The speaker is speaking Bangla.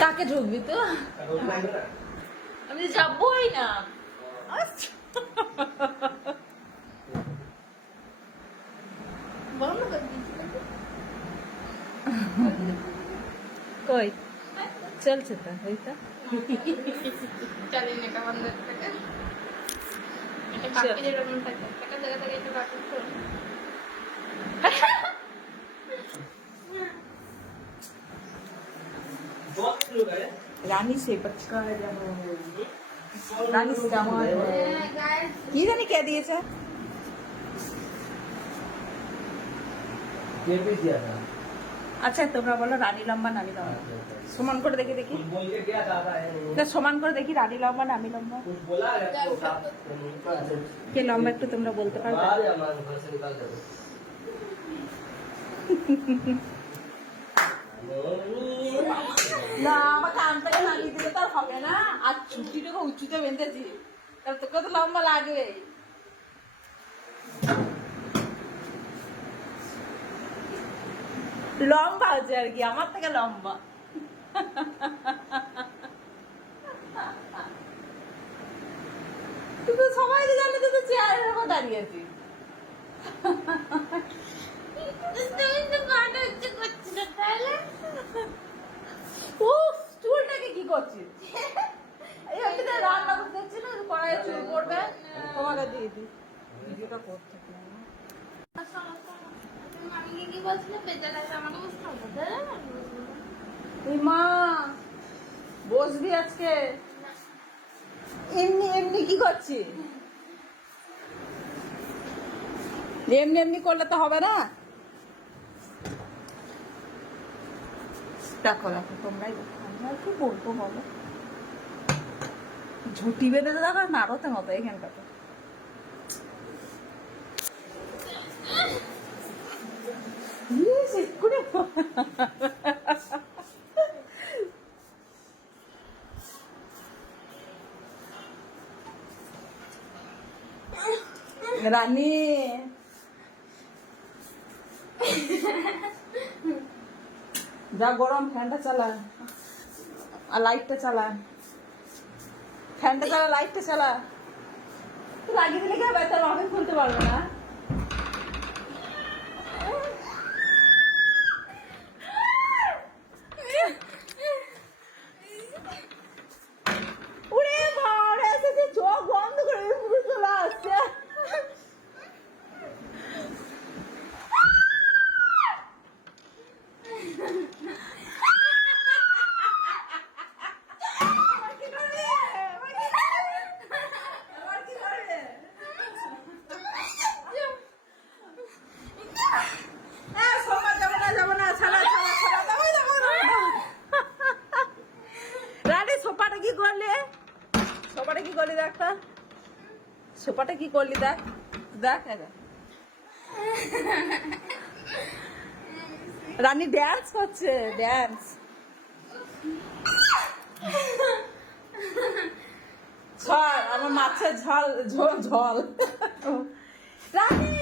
কাকে ঢুকবি তো? আমি যাবই না। কই চলছে তো ওইটা চালিয়ে নেটা বন্ধ থাকে এটা বাকি যেরকম থাকে একটা জায়গা থেকে এটা বাকি করে रानी से बचका है जब रानी से दामाद है की जानी क्या दिए थे ये भी दिया था अच्छा তোমরা বলো রানী লম্বা নামি লম্বা সমান করে দেখি দেখি बोल के गया था তো সমান করে দেখি রানী লম্বা নামি লম্বা कुछ बोला है तो কে লম্বা একটু তোমরা বলতে পারবে बाहर हमारे घर से निकाल दो না আমার কানটাকে নামিয়ে দিলে তো আর হবে না আর ছুটিটাকে উঁচুতে বেঁধেছি তাহলে তোকে তো লম্বা লাগবে লম্বা আছে আর কি আমার থেকে লম্বা কিন্তু সবাই তো জানে তুই তো চেয়ারের উপর দাঁড়িয়ে আছিস তুমি তো কাটা হচ্ছে করছি না তাহলে উফ চুলটাকে কি করছিস এই আমি তো রান্না করতে যাচ্ছি না কড়াইয়ে চুল পড়বে তোমাকে দিয়ে দিই ভিডিওটা করতে আমি কি বলছিলে বেজার আছে আমাকে বুঝতে হবে তুই মা বসবি আজকে এমনি এমনি কি করছিস এমনি এমনি করলে তো হবে না দেখো দেখো তোমরাই দেখো আমি আর কি বলবো বলো ঝুটি বেঁধে তো দেখো নাড়তে মতো এখানটাতে রানী যা গরম ফ্যানটা চালা আর লাইটটা চালা ফ্যানটা চালা লাইটটা চালা তুই লাগিয়ে দিলে কি হবে তোর মাকে খুলতে পারবে না উড়ে ভাড় এসেছে চোখ বন্ধ করে পুরো চলে আসছে সোপাটা কি করলি দেখ দেখ রানী ড্যান্স করছে ড্যান্স ছড় আমার মাছের ঝল ঝোল ঝল রানী